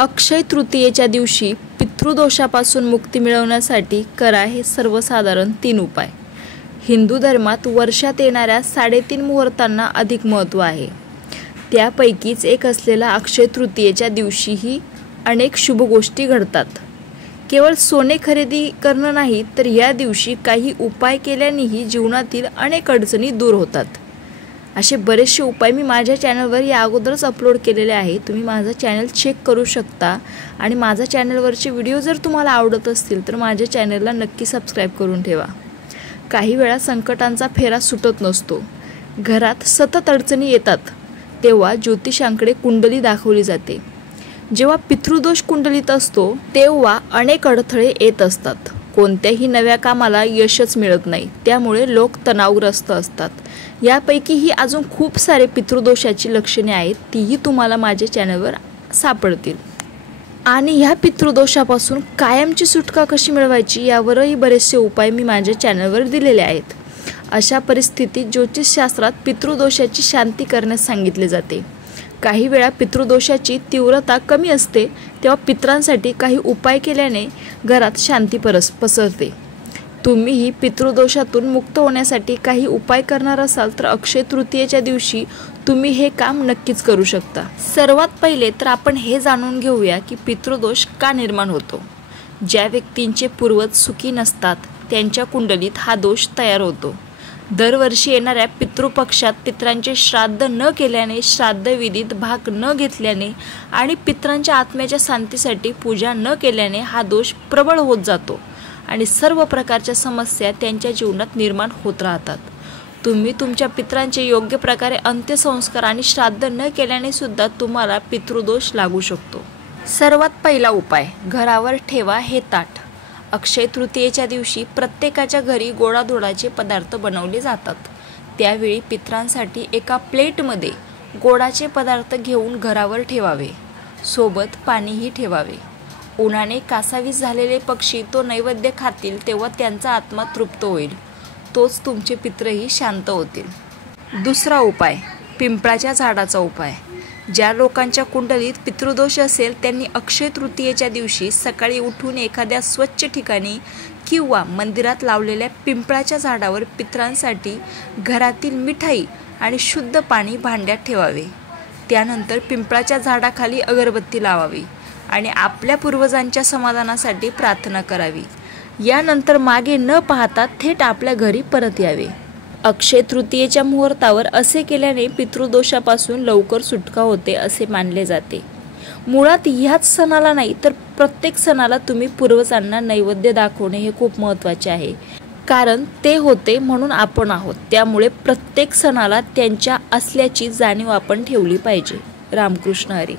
अक्षय तृतीयेच्या दिवशी पितृदोषापासून मुक्ती मिळवण्यासाठी करा हे सर्वसाधारण 3 उपाय। हिंदू धर्मात वर्षात येणाऱ्या 3.5 मुहूर्तांना अधिक महत्त्व आहे। त्यापैकीच एक असलेला अक्षय तृतीयेच्या दिवशीही अनेक शुभ गोष्टी घडतात। केवळ सोने खरेदी करणं नाही तर या दिवशी काही उपाय केल्यानेही जीवनातील अनेक अडचणी दूर होतात। असे बरेचसे उपाय मी माझ्या चॅनलवर या अगोदरच अपलोड केलेले आहे। तुम्ही माझा चॅनल चेक करू शकता आणि माझ्या चॅनलवरचे व्हिडिओ जर तुम्हाला आवडत असतील तर माझ्या चॅनलला नक्की सबस्क्राइब करून ठेवा। काही वेळा संकटांचा फेरा सुटत नसतो, घरात सतत अडचणी येतात, तेव्हा ज्योतिषांकडे कुंडली दाखवली जाते। जेव्हा पितृदोष कुंडलीत असतो तेव्हा अनेक अडथळे येत असतात। कोणत्याही नव्या कामाला यशच मिळत नाही, त्यामुळे लोक तणावग्रस्त असतात। यापैकीही अजून खूप सारे पितृदोषाची लक्षणे आहेत, तीही तुम्हाला माझ्या चॅनलवर सापडतील। आणि ह्या पितृदोषापासून कायमची सुटका कशी मिळवायची यावरही बरेचसे उपाय मी माझ्या चॅनलवर दिलेले आहेत। अशा परिस्थितीत ज्योतिषशास्त्रात पितृदोषाची शांती करण्यास सांगितले जाते। काही वेळा पितृदोषाची तीव्रता कमी असते, तेव्हा पितरांसाठी काही उपाय केल्याने घरात शांती पसरते। तुम्हीही पितृदोषातून मुक्त होण्यासाठी काही उपाय करणार असाल तर अक्षय तृतीयेच्या दिवशी तुम्ही हे काम नक्कीच करू शकता। सर्वात पहिले तर आपण हे जाणून घेऊया की पितृदोष का निर्माण होतो। ज्या व्यक्तींचे पूर्वज सुखी नसतात त्यांच्या कुंडलीत हा दोष तयार होतो। दरवर्षी येणाऱ्या पितृपक्षात पितरांचे श्राद्ध न केल्याने, श्राद्ध विधीत भाग न घेतल्याने आणि पितरांच्या आत्म्याच्या शांतीसाठी पूजा न केल्याने हा दोष प्रबळ होत जातो आणि सर्व प्रकारच्या समस्या त्यांच्या जीवनात निर्माण होत राहतात। तुम्ही तुमच्या पितरांचे योग्य प्रकारे अंत्यसंस्कार आणि श्राद्ध न केल्याने सुद्धा तुम्हाला पितृदोष लागू शकतो। सर्वात पहिला उपाय, घरावर ठेवा हे ताट। अक्षय तृतीयेच्या दिवशी प्रत्येकाच्या घरी गोडाधोडाचे पदार्थ बनवले जातात। त्यावेळी पितरांसाठी एका प्लेटमध्ये गोडाचे पदार्थ घेऊन घरावर ठेवावे, सोबत पाणीही ठेवावे। उन्हाने कासावीस झालेले पक्षी तो नैवेद्य खातील तेव्हा त्यांचा आत्मा तृप्त होईल, तोच तुमचे पित्रही शांत होतील। दुसरा उपाय, पिंपळाच्या झाडाचा उपाय। ज्या लोकांच्या कुंडलीत पितृदोष असेल त्यांनी अक्षय तृतीयेच्या दिवशी सकाळी उठून एखाद्या स्वच्छ ठिकाणी किंवा मंदिरात लावलेल्या पिंपळाच्या झाडावर पितरांसाठी घरातील मिठाई आणि शुद्ध पाणी भांड्यात ठेवावे। त्यानंतर पिंपळाच्या झाडाखाली अगरबत्ती लावावी आणि आपल्या पूर्वजांच्या समाधानासाठी प्रार्थना करावी। यानंतर मागे न पाहता थेट आपल्या घरी परत यावे। अक्षय तृतीयेच्या मुहूर्तावर असे केल्याने पितृदोषापासून लवकर सुटका होते असे मानले जाते। मुळात ह्याच सणाला नाही तर प्रत्येक सणाला तुम्ही पूर्वजांना नैवेद्य दाखवणे हे खूप महत्त्वाचे आहे, कारण ते होते म्हणून आपण आहोत। त्यामुळे प्रत्येक सणाला त्यांच्या असल्याची जाणीव आपण ठेवली पाहिजे। रामकृष्ण हरी।